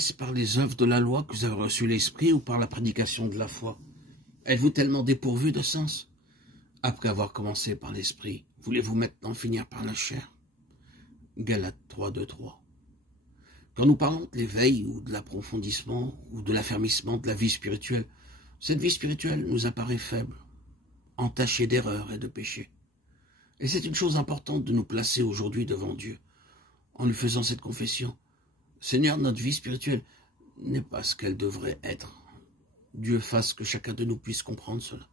Est-ce par les œuvres de la loi que vous avez reçu l'Esprit ou par la prédication de la foi? Êtes-vous tellement dépourvu de sens? Après avoir commencé par l'Esprit, voulez-vous maintenant finir par la chair? Galates 3, 2, 3. Quand nous parlons de l'éveil ou de l'approfondissement ou de l'affermissement de la vie spirituelle, cette vie spirituelle nous apparaît faible, entachée d'erreurs et de péchés. Et c'est une chose importante de nous placer aujourd'hui devant Dieu, en lui faisant cette confession. Seigneur, notre vie spirituelle n'est pas ce qu'elle devrait être. Dieu fasse que chacun de nous puisse comprendre cela.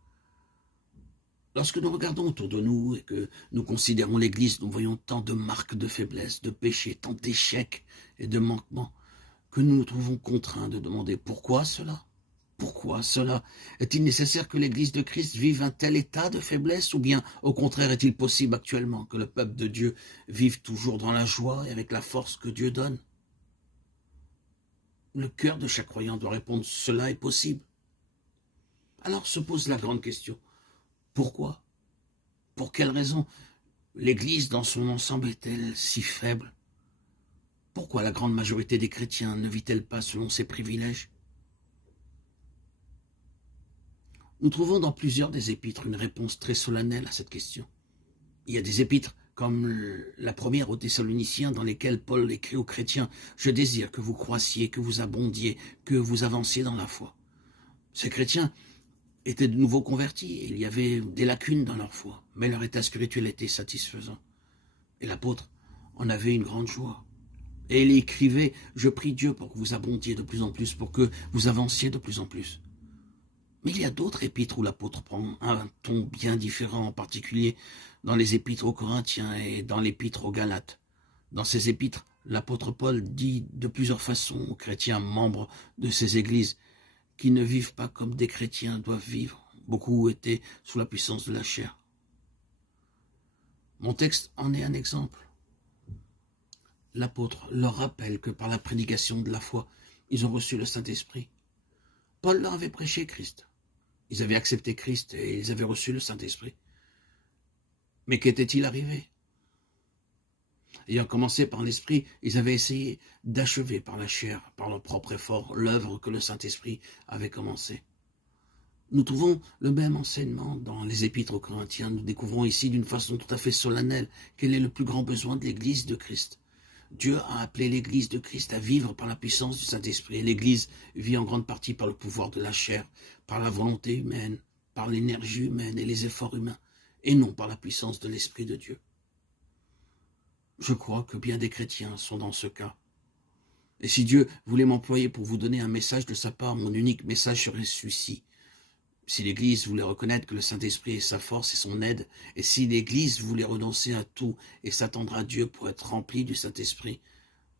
Lorsque nous regardons autour de nous et que nous considérons l'Église, nous voyons tant de marques de faiblesse, de péché, tant d'échecs et de manquements, que nous nous trouvons contraints de demander pourquoi cela? Pourquoi cela? Est-il nécessaire que l'Église de Christ vive un tel état de faiblesse, ou bien au contraire est-il possible actuellement que le peuple de Dieu vive toujours dans la joie et avec la force que Dieu donne? Le cœur de chaque croyant doit répondre, cela est possible. Alors se pose la grande question, pourquoi? Pour quelle raison l'Église dans son ensemble est-elle si faible? Pourquoi la grande majorité des chrétiens ne vit-elle pas selon ses privilèges? Nous trouvons dans plusieurs des épîtres une réponse très solennelle à cette question. Il y a des épîtres comme la première aux Thessaloniciens dans lesquelles Paul écrit aux chrétiens « Je désire que vous croissiez, que vous abondiez, que vous avanciez dans la foi ». Ces chrétiens étaient de nouveau convertis et il y avait des lacunes dans leur foi, mais leur état spirituel était satisfaisant. Et l'apôtre en avait une grande joie. Et il écrivait « Je prie Dieu pour que vous abondiez de plus en plus, pour que vous avanciez de plus en plus ». Mais il y a d'autres épîtres où l'apôtre prend un ton bien différent, en particulier dans les épîtres aux Corinthiens et dans l'épître aux Galates. Dans ces épîtres, l'apôtre Paul dit de plusieurs façons aux chrétiens membres de ces églises qui ne vivent pas comme des chrétiens doivent vivre. Beaucoup étaient sous la puissance de la chair. Mon texte en est un exemple. L'apôtre leur rappelle que par la prédication de la foi, ils ont reçu le Saint-Esprit. Paul leur avait prêché Christ. Ils avaient accepté Christ et ils avaient reçu le Saint-Esprit. Mais qu'était-il arrivé? Ayant commencé par l'Esprit, ils avaient essayé d'achever par la chair, par leur propre effort, l'œuvre que le Saint-Esprit avait commencée. Nous trouvons le même enseignement dans les épîtres aux Corinthiens. Nous découvrons ici d'une façon tout à fait solennelle quel est le plus grand besoin de l'Église de Christ. Dieu a appelé l'Église de Christ à vivre par la puissance du Saint-Esprit. L'Église vit en grande partie par le pouvoir de la chair, par la volonté humaine, par l'énergie humaine et les efforts humains, et non par la puissance de l'Esprit de Dieu. Je crois que bien des chrétiens sont dans ce cas. Et si Dieu voulait m'employer pour vous donner un message de sa part, mon unique message serait celui-ci. Si l'Église voulait reconnaître que le Saint-Esprit est sa force et son aide, et si l'Église voulait renoncer à tout et s'attendre à Dieu pour être remplie du Saint-Esprit,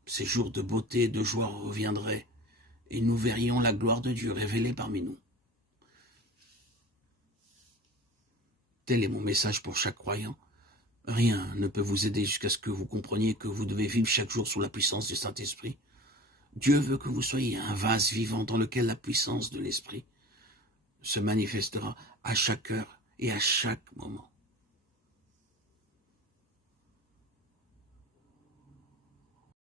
ces jours de beauté et de joie reviendraient, et nous verrions la gloire de Dieu révélée parmi nous. Tel est mon message pour chaque croyant. Rien ne peut vous aider jusqu'à ce que vous compreniez que vous devez vivre chaque jour sous la puissance du Saint-Esprit. Dieu veut que vous soyez un vase vivant dans lequel la puissance de l'Esprit se manifestera à chaque heure et à chaque moment.